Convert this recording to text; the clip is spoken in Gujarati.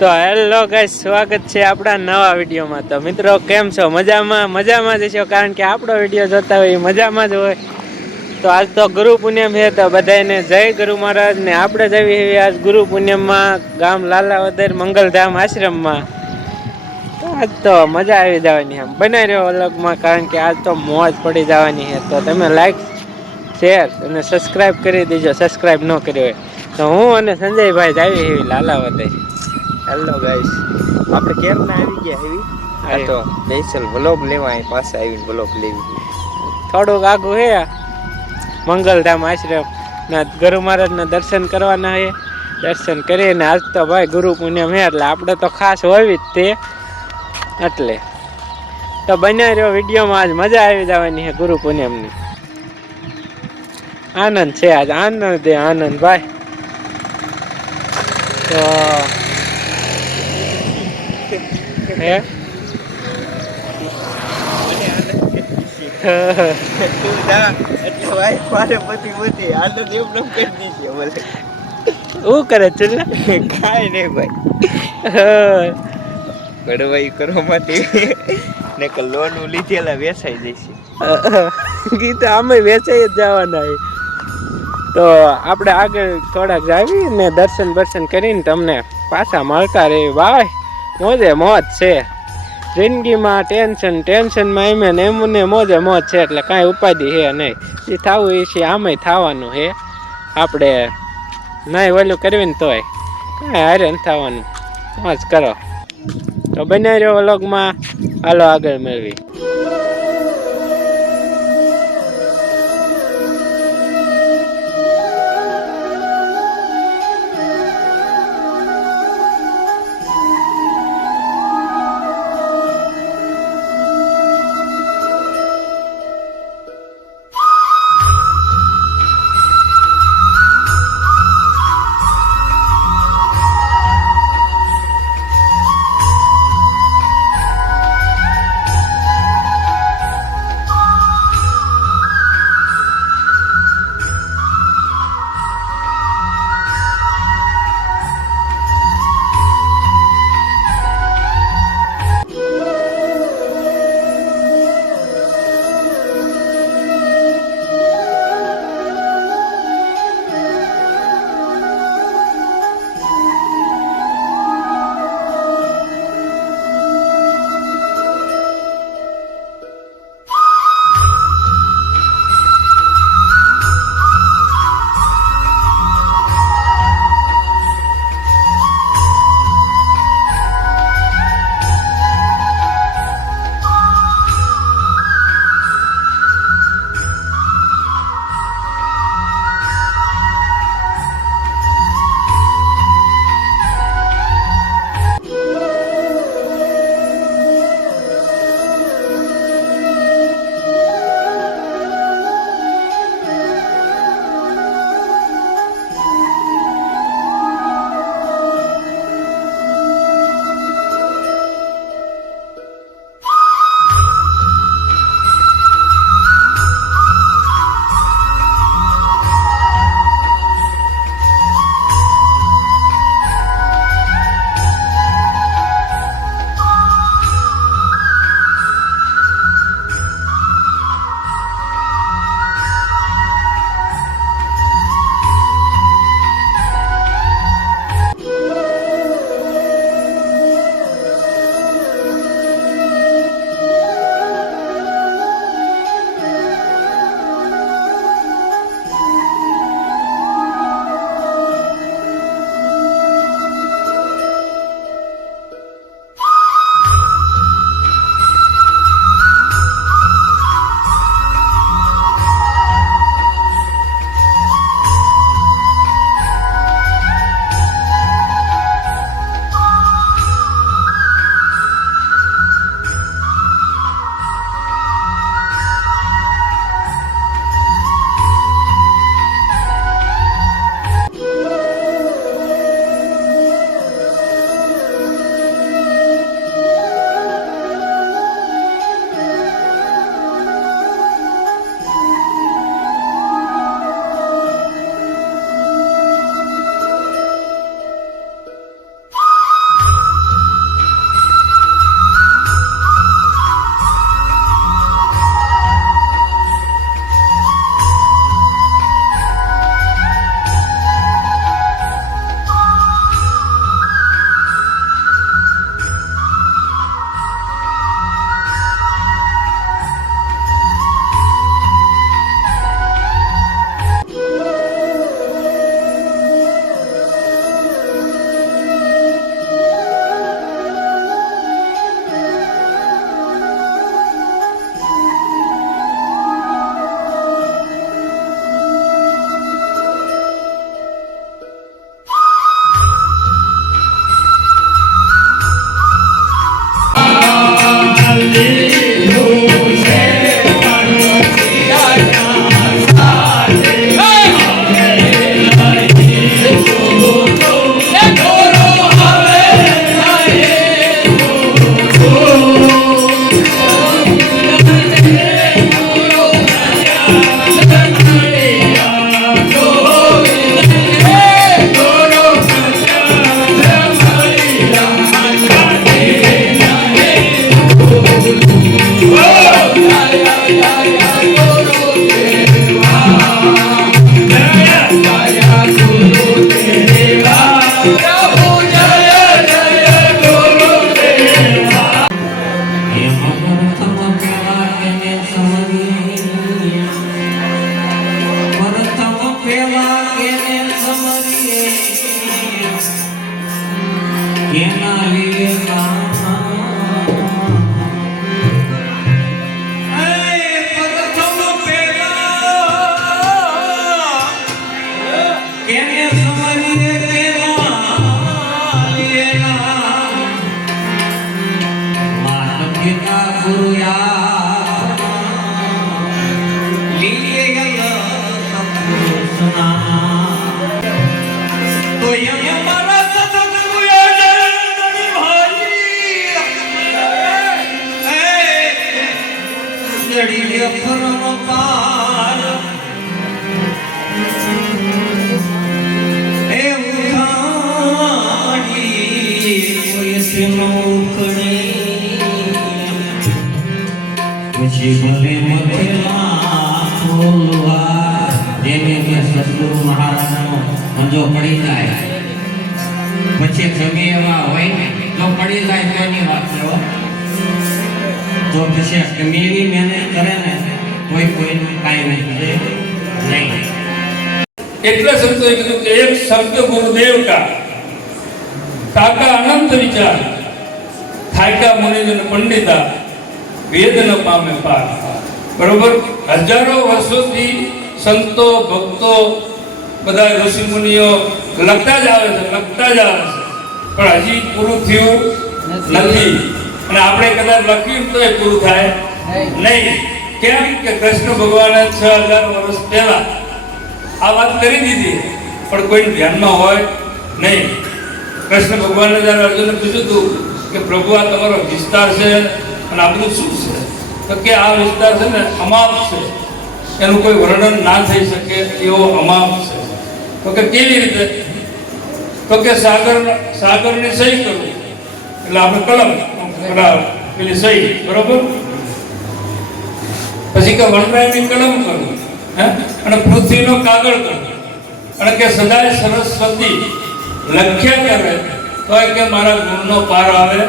તો હેલો ગાઈસ, સ્વાગત છે આપણા નવા વિડીયોમાં। તો મિત્રો કેમ છો? મજામાં જ છો, કારણ કે આપણો વિડીયો જોતા હોય મજામાં જ હોય। તો આજ તો ગુરુ પૂનમ છે, તો બધાને જય ગુરુ મહારાજ ને આપણે જઈએ આજ ગુરુ પૂનમમાં ગામ લાલાવદર મંગલધામ આશ્રમમાં। તો આજ તો મજા આવી જવાની એમ બનાવી રહ્યો અલગમાં, કારણ કે આજ તો મોજ પડી જવાની છે। તો તમે લાઈક શેર અને સબસ્ક્રાઈબ કરી દેજો, સબસ્ક્રાઈબ ન કર્યો હોય તો। હું અને સંજયભાઈ જાવી એવી લાલાવદર। હેલો ગાઈસ, આપણે કેમ ના આવી ગયા હેવી આ તો સ્પેશિયલ વ્લોગ લેવા અહીં પાસે આવીને વ્લોગ લેવી। થોડુંક આઘું હે મંગલધામ આશ્રમ ના ગુરુ મહારાજ ના દર્શન કરવાના છે। દર્શન કરીને આજ તો ભાઈ ગુરુ પૂનમ હે એટલે આપણે તો ખાસ હોવી જ તે એટલે તો બનાવી રહ્યો વિડીયોમાં। આજ મજા આવી જવાની છે ગુરુ પૂનમની। આનંદ છે આજ, આનંદ ભાઈ। તો હે તું જા એટલે ભાઈ મારે બધી આનંદ એમ નમ કરી દીધી બોલે શું કરે ચુલ્લા? કાઈ નહીં ભાઈ, બડવાઈ કરવા માટે ને કે લોન લીધેલા વેસાઈ જઈશે। ગીતા અમે વેચાઈ જ જવાના છે। તો આપણે આગળ થોડાક જાવી ને દર્શન કરીને તમને પાછા મળતા રહી ભાઈ। મોજે મોજ છે જિંદગીમાં, ટેન્શનમાં એમને મોજે મોજ છે, એટલે કાંઈ ઉપાધિ છે નહીં। એ થવું એ છે, આમાંય થવાનું છે। આપણે નહીં ઓલું કરવી ને તોય કાંઈ હારે ન થવાનું, મોજ કરો। તો બનાવી રહ્યો વ્લોગમાં, હાલો આગળ મેળવી। કેના લીએ પછી ભલે મથેલા ખોલવા જેને કે સદગુરુ મહારાજનો મંજો પડી જાય પછી ગમે એવા હોય ને તો પડી જાય કોની વાત છે હો. તો પછી ગમે એવી મહેનત કરે ને કોઈનું કાંઈ નહીં. એટલે સંતોએ કીધું કે એક શબ્દ ગુરુદેવ કા કાકા અનંત વિચાર થાયકા મુનિજન પંડિતા વેદ ન પામે પાર. બરોબર, હજારો વર્ષોથી સંતો ભક્તો બધા ઋષિ મુનિઓ લખતા જ આવે છે પણ હજી પૂરું થયું નથી. અને આપણે કદાચ લખ્યું તો એ પૂરું થાય નહીં. કેમ કે કૃષ્ણ ભગવાને 6000 વર્ષ પહેલા આ વાત કરી દીધી પણ કોઈ ધ્યાનમાં હોય નહીં. કૃષ્ણ ભગવાને જ્યારે અર્જુનને પૂછ્યું હતું કે પ્રભુ આ તમારો વિસ્તાર છે અને આ બધું શું છે, તો કે આ વિસ્તાર છે ને અમાપ છે, એનું કોઈ વર્ણન ના થઈ શકે એવો અમાપ છે. તો કે કેવી રીતે, તો કે સાગરની સહી કરવું એટલે આપણે કલમ પેલી સહી, બરોબર, પછી કે વનરાયની કલમ કરવું, અને પૃથ્વીનો કાગળ કરવો, અને કે સદાય સરસ્વતી લખ્યા કરે તો કે મારા ગુણનો પાર આવે.